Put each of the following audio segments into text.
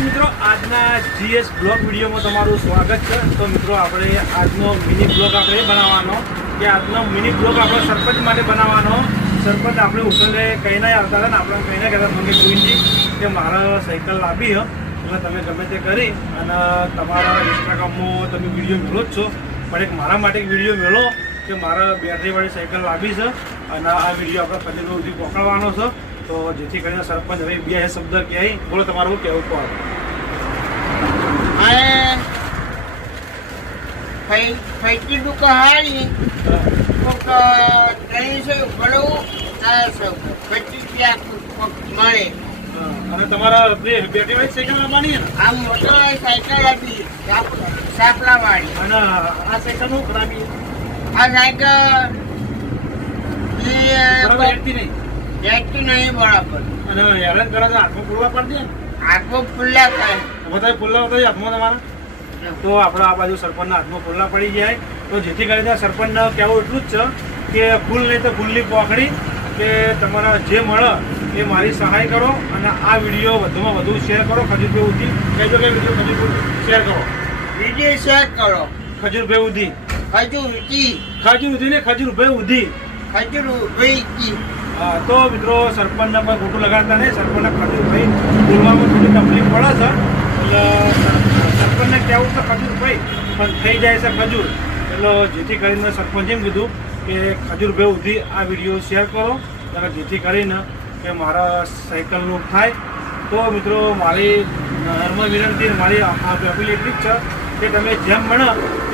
મિત્રો આજના GS blog વિડીયોમાં તમારું સ્વાગત છે। તો મિત્રો આપણે આજનો મિની બ્લોગ આપણે બનાવવાનો કે આજનો મિની બ્લોગ આપણે સરપંચ માટે બનાવવાનો। સરપંચ આપણે ઉકેલે કહીને આવતા હતા ને આપણે કહીને કહેતા મંગે ગોવિંદજી કે મારે સાયકલ લાવી એટલે તમે ગમે તે કરી અને તમારા ઇન્સ્ટાગ્રામમાં તમે વિડીયો મેળો જ છો, પણ એક મારા માટે એક વિડીયો મેળો કે મારે બેટરીવાળી સાયકલ લાવી છે અને આ વિડીયો આપણે ફરી સુધી પકડવાનો છે। તો જેથી કરીને સરપંચ હવે બે શબ્દ કહે, બોલો તમારું શું કહેવું કહો। ફૈકી દુકાન હારી કોક 300 ભરવું 400 મળે। અને તમારા બેટરીવાળી સાયકલ લાવવાની ને આ મોટર સાયકલ હતી સાપલા વાળી અને આ સાયકલ નું ખરાબી આ સાયકલ બરાબર હેડતી નહીં એકથી નહીં બરાબર અને હેરાન કરે તો હાથમાં પૂરવા પડતી ને હાથમાં ફુલ્લા થાય વધારે પુલ્લા વધારે હાથમાં તમારા તો આપણે આ બાજુ સરપંચના હાથમાં પુલ્લા પડી જાય। તો જેથી કરીને સરપંચને કહેવું એટલું જ છે કે ફૂલ નહીં તો ફૂલની પોખડી કે તમારા જે મળે એ મારી સહાય કરો અને આ વિડીયો વધુમાં વધુ શેર કરો। ખજૂરભાઈ ઉધી કહેજો કે વિડીયો ખજૂરભાઈ શેર કરો, વિડીયો શેર કરો। ખજૂરભાઈ ઉધી ખજૂર ઉધી ને ખજૂરભાઈ ઉધી ભાઈ હા। તો મિત્રો સરપંચને પણ ખોટું લગાડતા નહીં, સરપંચને ખજૂરભાઈ બોલવામાં થોડી તકલીફ પડે છે એટલે સરપંચને કહેવું છે ખજૂરભાઈ પણ થઈ જાય છે ખજૂર। એટલે જેથી કરીને સરપંચે એમ કીધું કે ખજૂરભાઈ સુધી આ વિડીયો શેર કરો અને જેથી કરીને કે મારા સાયકલનું થાય। તો મિત્રો મારી નર્મ વિનંતી મારી અપીલ એટલી જ છે કે તમે જેમ બને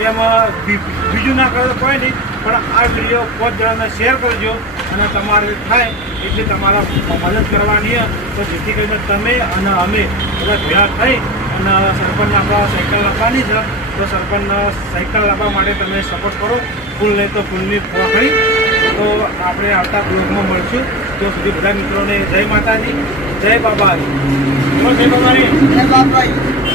એમ બીજું ના કરો તો કોઈ નહીં, પણ આ વિડીયો 5 જણાને શેર કરજો અને તમારે થાય એટલી તમારા મદદ કરવાની તો જેથી કરીને તમે અને અમે બધા ભેગા થઈ અને સરપંચને આપણા સાયકલ લાવવાની છે। તો સરપંચને સાયકલ લાવવા માટે તમે સપોર્ટ કરો, ફૂલ નહીં તો ફૂલની પોખડી। તો આપણે આવતા બ્લોગમાં મળશું, તો સુધી બધા મિત્રોને જય માતાજી, જય બાબાજી, જય બાબાજી।